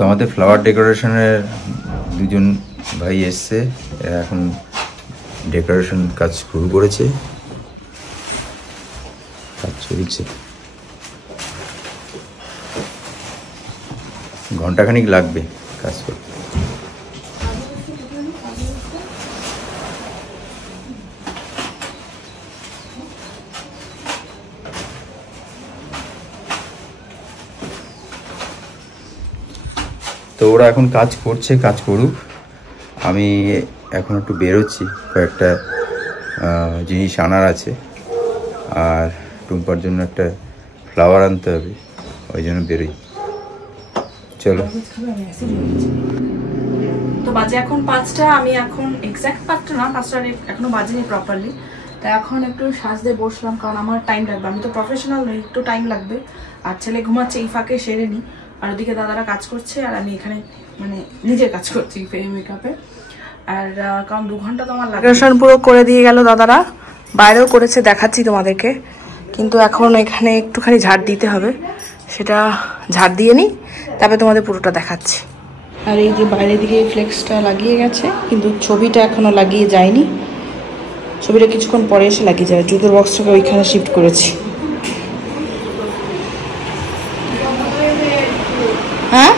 তো আমাদের ফ্লাওয়ার ডেকোরেশনের দুজন ভাই এসছে, এরা এখন ডেকোরেশন কাজ শুরু করেছে, কাজ চলছে। ঘন্টাখানিক লাগবে কাজ করতে। তো ওরা এখন কাজ করছে, কাজ করুক, আমি এখন একটু বেরোচ্ছি, কয়েকটা জিনিস আনার আছে, আর টুম্পার জন্য একটা ফ্লাওয়ার আনতে হবে, ওই জন্য বেরোই। চলো। তো বাজে এখন 5টা, আমি এখন এক্স্যাক্ট 5টা না, 5টা এখনো বাজেনি প্রপারলি। তা এখন একটু সাজতে বসলাম, কারণ আমার টাইম লাগবে, আমি তো প্রফেশনাল নই, একটু টাইম লাগবে। আর ছেলে ঘুমাচ্ছে, এই ফাঁকে সেরে নিই। আর ওদিকে দাদারা কাজ করছে, আর আমি এখানে মানে নিজের কাজ করছি মেকআপে। আর কারণ 2 ঘন্টা তো আমার লাগে। ডেকোরেশন পুরো করে দিয়ে গেল দাদারা, বাইরেও করেছে, দেখাচ্ছি তোমাদেরকে। কিন্তু এখন এখানে একটুখানি ঝাড় দিতে হবে, সেটা ঝাড় দিয়ে নিই, তারপরে তোমাদের পুরোটা দেখাচ্ছি। আর এই যে বাইরের দিকে ফ্লেক্সটা লাগিয়ে গেছে, কিন্তু ছবিটা এখনো লাগিয়ে যায়নি, ছবিটা কিছুক্ষণ পরে এসে লাগিয়ে যাবে। জুতোর বক্সটাকে ওইখানে শিফট করেছি। হ্যাঁ,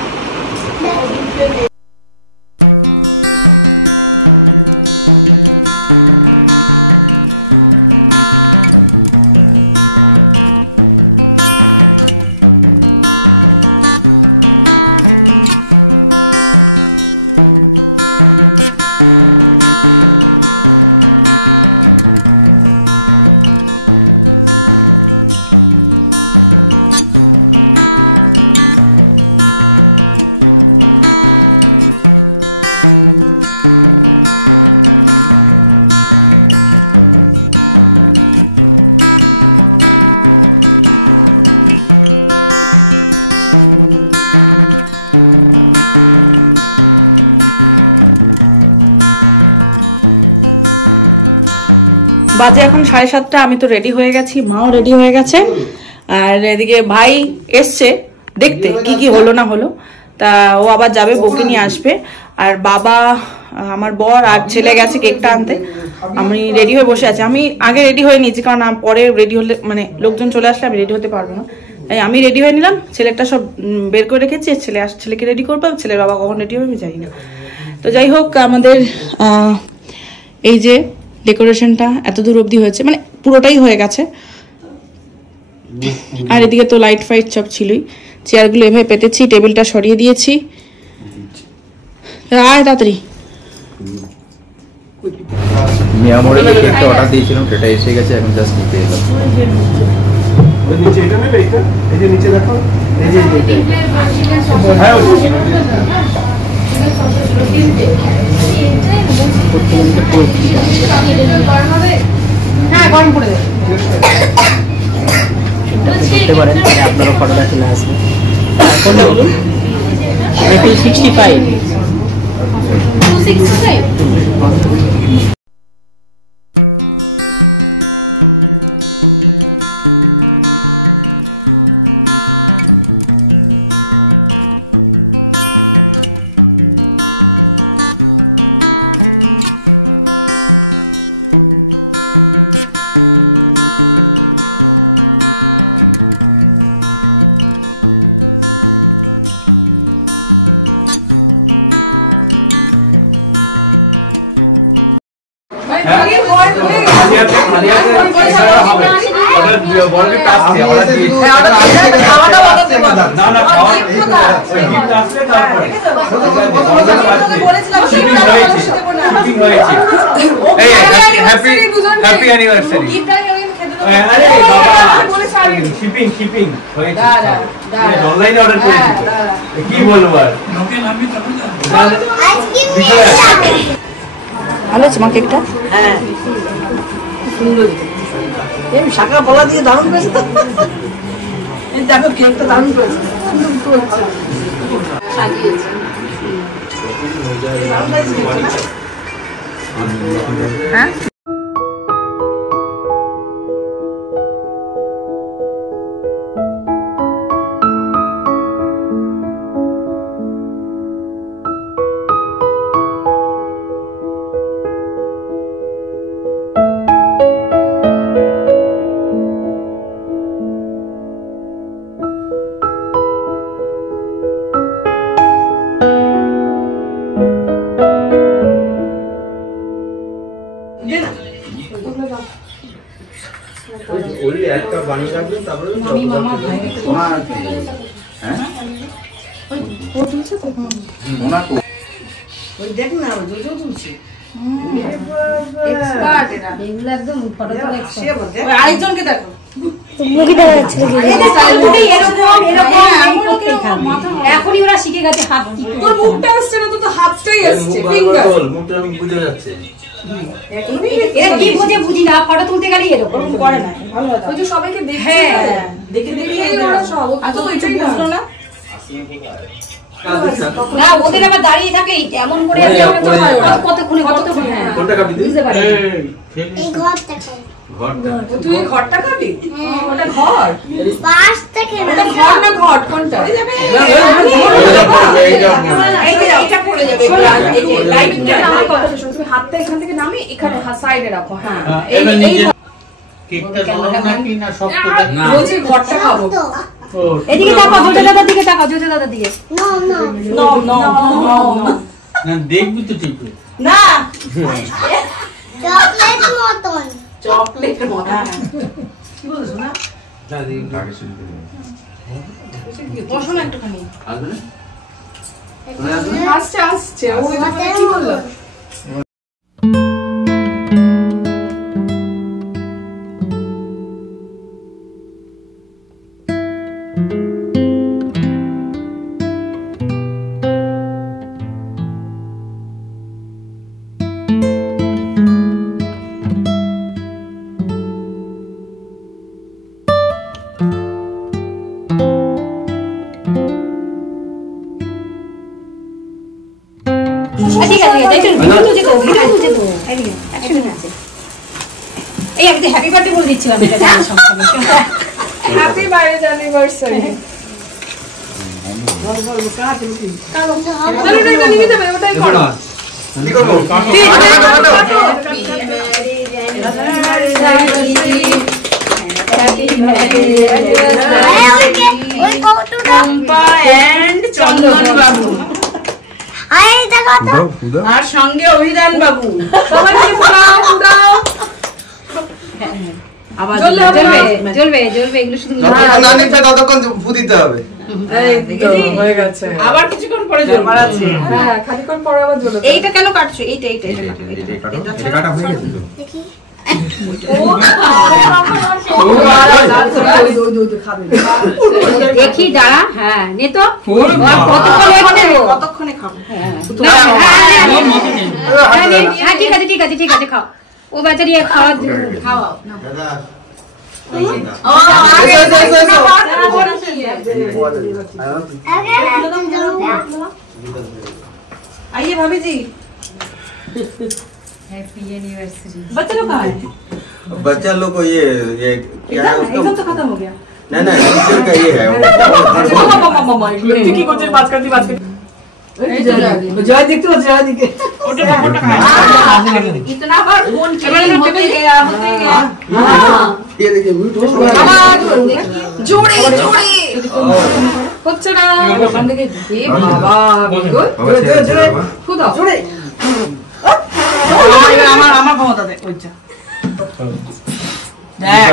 বাজে এখন 7:30। আমি তো রেডি হয়ে গেছি, মাও রেডি হয়ে গেছে, আর এদিকে ভাই এসছে দেখতে কি কি হলো না হলো। তা ও আবার যাবে, বউকে নিয়ে আসবে। আর বাবা, আমার বর আর ছেলে গেছে কেকটা আনতে। আমি রেডি হয়ে বসে আছি। আমি আগে রেডি হয়ে নিয়েছি, কারণ পরে রেডি হলে মানে লোকজন চলে আসলে আমি রেডি হতে পারবো না, তাই আমি রেডি হয়ে নিলাম। ছেলেটা সব বের করে রেখেছি, ছেলেকে রেডি করবো। ছেলের বাবা কখন রেডি হবে আমি জানি না। তো যাই হোক, আমাদের এই যে ডেকোরেশনটা এত দূর অবধি হয়েছে, মানে পুরোটাই হয়ে গেছে। আর এদিকে তো লাইট ফাইট সব ছিলই, চেয়ারগুলো এভাবে পেতেছি, টেবিলটা সরিয়ে দিয়েছি। আয় তাড়াতাড়ি। মিয়ামোরে যে কেকটা অর্ডার দিয়েছিলাম সেটা এসে গেছে, এখন জাস্ট নিতে এলাম। ওই নিচে এটা নেবে, এটা এই যে নিচে দেখো, এই যে হ্যাঁ ওই হ্যাঁ গরম করে দেবে, করতে পারেন, আপনারও ফটোটা চলে আসবে। কোনটা বলুন? 265 265। Happy anniversary. শিপিং শিপিং হয়েছে, অনলাইনে অর্ডার করেছি, কি বলবো আর। ভালো আছে মা কেকটা? হ্যাঁ সুন্দর, এই শাখা বলা দিয়ে দারুণ করেছে তো। এই দেখো কেকটা দারুণ করেছে, সাজিয়েছে। হ্যাঁ ওই একটা বানিয়ে রাখবেন তারপরে মামি মামা ভাই হ্যাঁ ওই ও তুলছে তো ওনা তো ওই দেখ না জোজো তুলছে এক্সপার্ট এরা এগুলো একদম ফটো তোলা সে বলতে ওই আরেকজনকে দেখো মুখে দেখা যাচ্ছে এখনই ওরা শিখে গেছে হাত কি করে। তোর মুখটা আসছে না, তো তো হাতটাই আসছে, ফিঙ্গার। মুখটা বুঝে যাচ্ছে এরা কি বুঝে বুঝি না, ফটো তুলতে গেলে এরকম করে না, ভালো কথা। ওই যে সবাইকে দেখছে, হ্যাঁ। দেখে দেখে ওরা সব, ও তো এটাই বুঝলো না। না ওদের আবার দাঁড়িয়ে থাকে এমন করে কতক্ষণে কোনটা কাটি দিই বুঝতে পারে এই ঘরটা খাই। ঘরটা তুই এই ঘরটা খাবি? ওটা ঘর, পাঁচটা খেয়ে ওটা ঘর না ঘট কোনটা? এই যে এটা পড়ে যাবে, এই যে লাইটটা। আমার কথা শোনো, তুমি হাতটা এখান থেকে নামি এখানে সাইডে রাখো। হ্যাঁ, এই কেকটা নরম নাকি না শক্ত না? বলছি ঘরটা খাবো। এদিকে তাকাও, জোজা দাদার দিকে তাকাও, জোজা দাদার দিকে। No no no no no না দেখবি তো ঠিক করে। না, চকলেট মতন। চকলেটের মতো। কি বলছো না আগে শুরু করে বসো না একটুখানি। আসবে আসছে আসছে, ও কি বললো? ঠিক আছে ভিডিও তুলছে তো, ভিডিও তুলছে তো। এদিকে একশো আছে। এই আমি তো হ্যাপি বার্থডে বলে দিচ্ছিলাম এটা জানার সঙ্গে সঙ্গে। Happy marriage anniversary. নিয়ে যাবে, ওটাই করো। কি করব ওই কৌটোটা এন্ড চন্দন বাবু, আই দেখো তো আর সঙ্গে অভিধান বাবু। সবাই মিলে ফুটাও ফুটাও। আবার জ্বলবে জ্বলবে জ্বলবে এগুলো শুধু না নিতে ততক্ষণ ফু দিতে হবে হয়ে গেছে। আবার কিছুক্ষণ পরে জ্বলবে। হ্যাঁ, খানিকক্ষণ পরে আবার জ্বলবে। এইটা কেন কাটছো? এইটা এইটা এটা কাটো, এটা কাটা হয়ে গেছে তো দেখি দেখি দাঁড়া। হ্যাঁ নে তো কতক্ষণে খাবো? হ্যাঁ ঠিক আছে ঠিক আছে ঠিক আছে খাও। ও বেচারি খাওয়ার খাওয়াও না। आइए भाभी जी। Happy anniversary. बच्चे लोग कहाँ हैं? बच्चा लोग को ये क्या है एकदम उसका तो खत्म हो गया। नहीं नहीं टीचर का ये है की कुछ बात करती জয় দেখতে পাচ্ছি জয় দিকে इतना बार फोन किया होते गया ये देखिए म्यूट जोड़े जोड़े হচ্ছে না ওখান থেকে এ বাবা জোরে খুদা জোরে আমার আমার ক্ষমতা দেখ ওইটা দেখ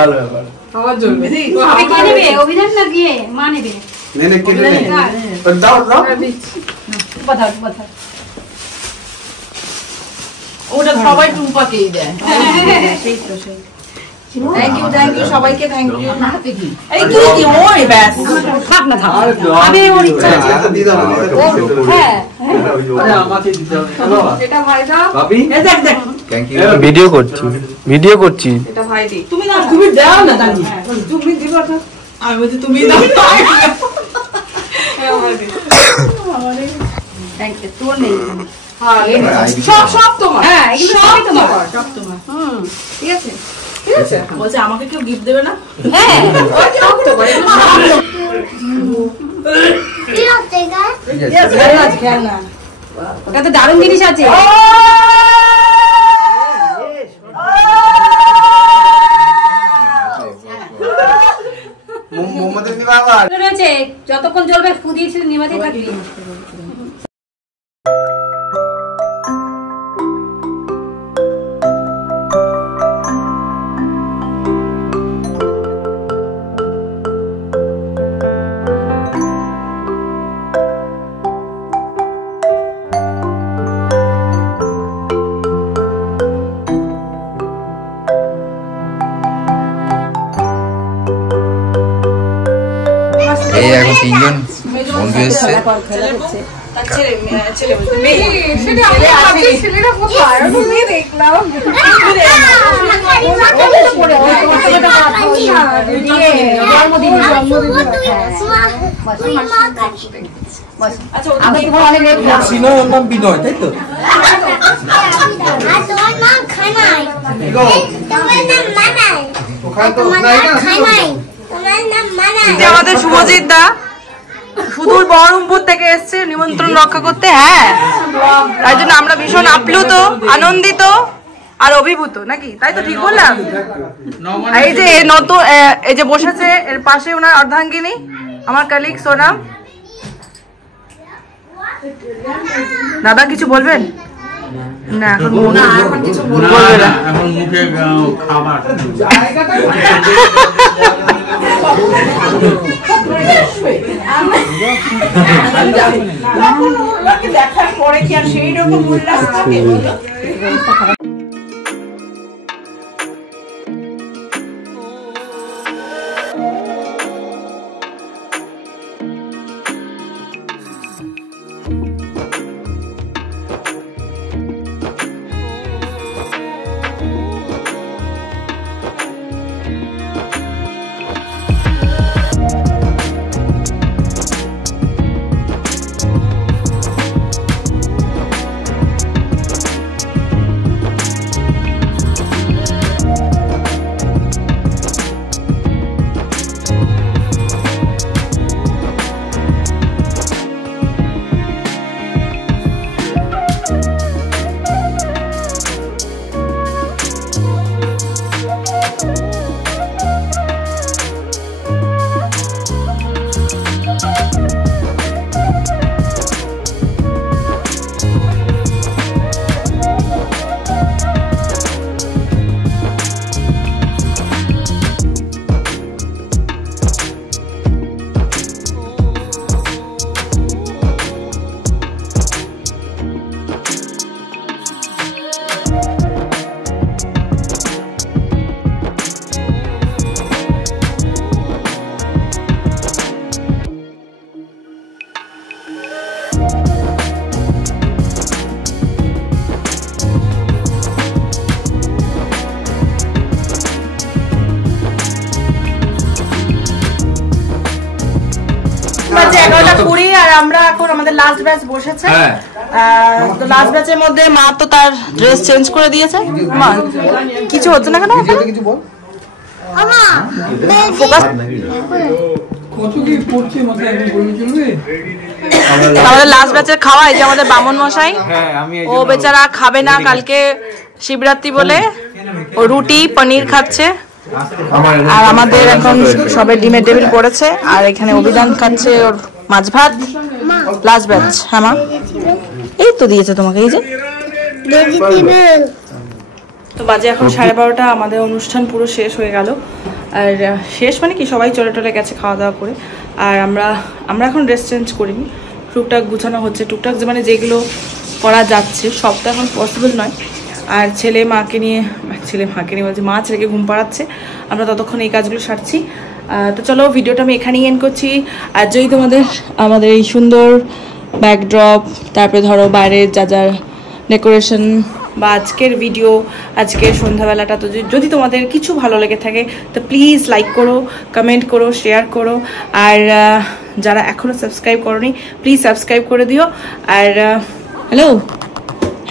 আবার জ্বলবে আমি কে নেবে অভিধান না গিয়ে মা নেবে नहीं नहीं कितने पर दाओ दाओ বাতাও বাতাও ওটা সবাই টুম্পাকেই দেয় সেই তো সেই থ্যাংক ইউ সবাইকে থ্যাংক ইউ এই তুই কি ওই ব্যাস থাক না থাক আমি ওর ইচ্ছা আছে दी दो হ্যাঁ আরে আমাকে দিতে হবে চলো এটা ভাই দাও भाभी এই দেখ দেখ थैंक यू ভিডিও করছি এটা ভাই দি তুমি না তুমি দাও না দাঁড়ি তুমি দিবা তো আমি বলছি তুমি দাও থ্যাংক ইউ তোর নেই সব সব তোমার হ্যাঁ এগুলো সবই তোমার সব তোমার ঠিক আছে ঠিক আছে বলছে আমাকে কেউ গিফট দেবে না হ্যাঁ ওই যে অক্টোবর কি হচ্ছে গাছ খেয়াল না ওটা তো দারুণ জিনিস আছে मोहम्मद इब्न बाबा রয়েছে যতক্ষণ জ্বলবে ফু দিয়েছিল নিমাতে থাকবি বন্ধু এসছে। সিনয়ের নাম বিনয়, তাই তো? তোমার নাম খানাই, তোমার নাম মানাই, তোমার নাম খানাই, তোমার নাম মানাই। আমাদের শুভজিৎ দা সুদূর বহরমপুর থেকে এসছে নিমন্ত্রণ রক্ষা করতে। হ্যাঁ, তাই জন্য আমরা ভীষণ আপ্লুত, আনন্দিত আর অভিভূত, নাকি? তাই তো, ঠিক বললাম? এই যে নতুন এই যে বসেছে, এর পাশে ওনার অর্ধাঙ্গিনী, আমার কালিগ সোনাম। দাদা কিছু বলবেন? না, এখন কিছু বলবে না। এখন মুখে খাবার দেখার পরে কি আর সেই রকম উল্লাস থাকে? আমরা এখন আমাদের লাস্ট ব্যাচ বসেছে। তো লাস্ট ব্যাচের মধ্যে মা তো তার ড্রেস চেঞ্জ করে দিয়েছে। মা কিছু হচ্ছে না কেন? কিছু বল। ফোকাস। কত কি পড়ছে মাথায় এখন বললে চলবে? আমাদের লাস্ট ব্যাচের খাওয়া, এই যে আমাদের বামন মশাই, ও বেচারা খাবে না কালকে শিবরাত্রি বলে, ও রুটি পনির খাচ্ছে। আর আমাদের এখন সবে ডিমের টেবিল পড়েছে, আর এখানে অভিযান খাচ্ছে ওর মাছ ভাত। Last batch. হ্যাঁ মা, এই তো দিয়েছে তোমাকে, এই যে। তো বাজে এখন 12:30। আমাদের অনুষ্ঠান পুরো শেষ হয়ে গেল। আর শেষ মানে কি, সবাই চলে টলে গেছে খাওয়া দাওয়া করে। আর আমরা এখন ড্রেস চেঞ্জ করিনি, টুকটাক গুছানো হচ্ছে, টুকটাক যে মানে যেগুলো করা যাচ্ছে, সব তো এখন পসিবল নয়। আর ছেলে মাকে নিয়ে বলছে, মা ছেলেকে ঘুম পাড়াচ্ছে, আমরা ততক্ষণ এই কাজগুলো সারছি। তো চলো, ভিডিওটা আমি এখানেই এন্ড করছি। আর যদি তোমাদের আমাদের এই সুন্দর ব্যাকড্রপ, তারপরে ধরো বাইরের যা যা ডেকোরেশন বা আজকের ভিডিও, আজকের সন্ধ্যাবেলাটা, তো যদি তোমাদের কিছু ভালো লেগে থাকে তো প্লিজ লাইক করো, কমেন্ট করো, শেয়ার করো। আর যারা এখনও সাবস্ক্রাইব করোনি প্লিজ সাবস্ক্রাইব করে দিও। আর hello,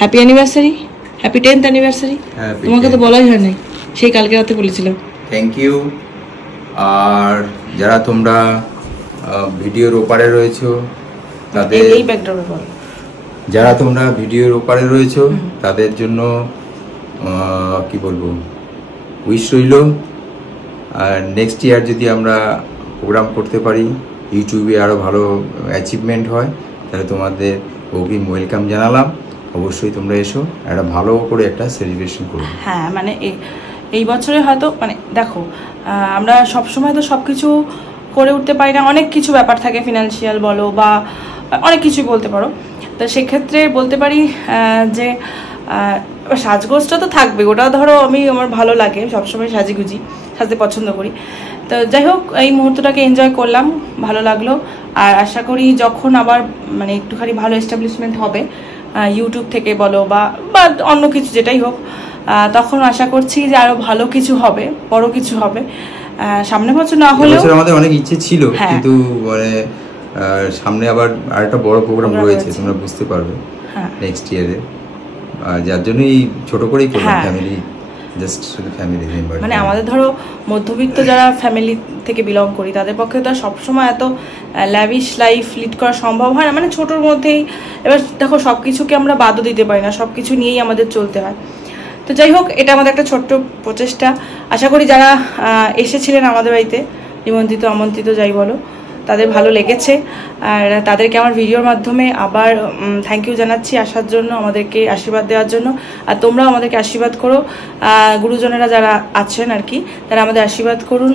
happy anniversary, happy 10th anniversary. তোমাকে তো বলাই হয় নাই, সেই কালকে রাতে বলেছিলাম। Thank you. আর যারা তোমরা ভিডিওর ওপারে রয়েছো তাদের, এই ব্যাকড্রপে বল, যারা তোমরা ভিডিওর ওপারে রয়েছো তাদের জন্য কি বলবো, উইশ রইল। আর নেক্সট ইয়ার যদি আমরা প্রোগ্রাম করতে পারি, ইউটিউবে আরও ভালো অ্যাচিভমেন্ট হয়, তাহলে তোমাদের অগ্রিম ওয়েলকাম জানালাম। অবশ্যই তোমরা এসো, একটা ভালো করে একটা সেলিব্রেশন করবো। হ্যাঁ, মানে এই বছরে হয়তো মানে দেখো, আমরা সবসময় তো সব কিছু করে উঠতে পারি না, অনেক কিছু ব্যাপার থাকে, ফিনান্সিয়াল বলো বা অনেক কিছুই বলতে পারো। তো সেক্ষেত্রে বলতে পারি যে সাজগোজটা তো থাকবে, ওটা ধরো আমার ভালো লাগে, সবসময় সাজতে পছন্দ করি। তো যাই হোক, এই মুহূর্তটাকে এনজয় করলাম, ভালো লাগলো। আর আশা করি যখন আবার মানে একটুখানি ভালো এস্টাবলিশমেন্ট হবে ইউটিউব থেকে বলো বা অন্য কিছু যেটাই হোক, তখন আশা করছি যে আরো ভালো কিছু হবে, বড় কিছু হবে। সামনে বছর না হলেও আমাদের অনেক ইচ্ছে ছিল, কিন্তু মানে সামনে আবার আরেকটা বড় প্রোগ্রাম রয়েছে, তোমরা বুঝতে পারবে নেক্সট ইয়ারে, যার জন্যই ছোট করেই করলাম ফ্যামিলি, জাস্ট শুধু ফ্যামিলি মেম্বার। মানে আমাদের ধরো মধ্যবিত্ত যারা ফ্যামিলি থেকে বিলং করি তাদের পক্ষে তো সবসময় এত ল্যাভিশ লাইফ লিড করা সম্ভব হয় না, মানে ছোটোর মধ্যেই। এবার দেখো সব কিছুকে আমরা বাদও দিতে পারি না, সব কিছু নিয়েই আমাদের চলতে হয়। তো যাই হোক, এটা আমাদের একটা ছোট্ট প্রচেষ্টা। আশা করি যারা এসেছিলেন আমাদের বাড়িতে, নিমন্ত্রিত আমন্ত্রিত যাই বলো, তাদের ভালো লেগেছে। আর তাদেরকে আমার ভিডিওর মাধ্যমে আবার থ্যাংক ইউ জানাচ্ছি আসার জন্য, আমাদেরকে আশীর্বাদ দেওয়ার জন্য। আর তোমরাও আমাদেরকে আশীর্বাদ করো, গুরুজনেরা যারা আছেন আর কি, তারা আমাদের আশীর্বাদ করুন।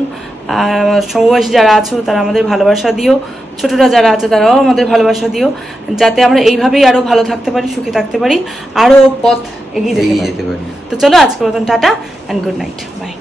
আর সমবয়সী যারা আছো তারা আমাদের ভালোবাসা দিও, ছোটরা যারা আছে তারাও আমাদের ভালোবাসা দিও, যাতে আমরা এইভাবেই আরও ভালো থাকতে পারি, সুখে থাকতে পারি, আরও পথ এগিয়ে যেতে পারি। তো চলো আজকের মতন tata and good night, by.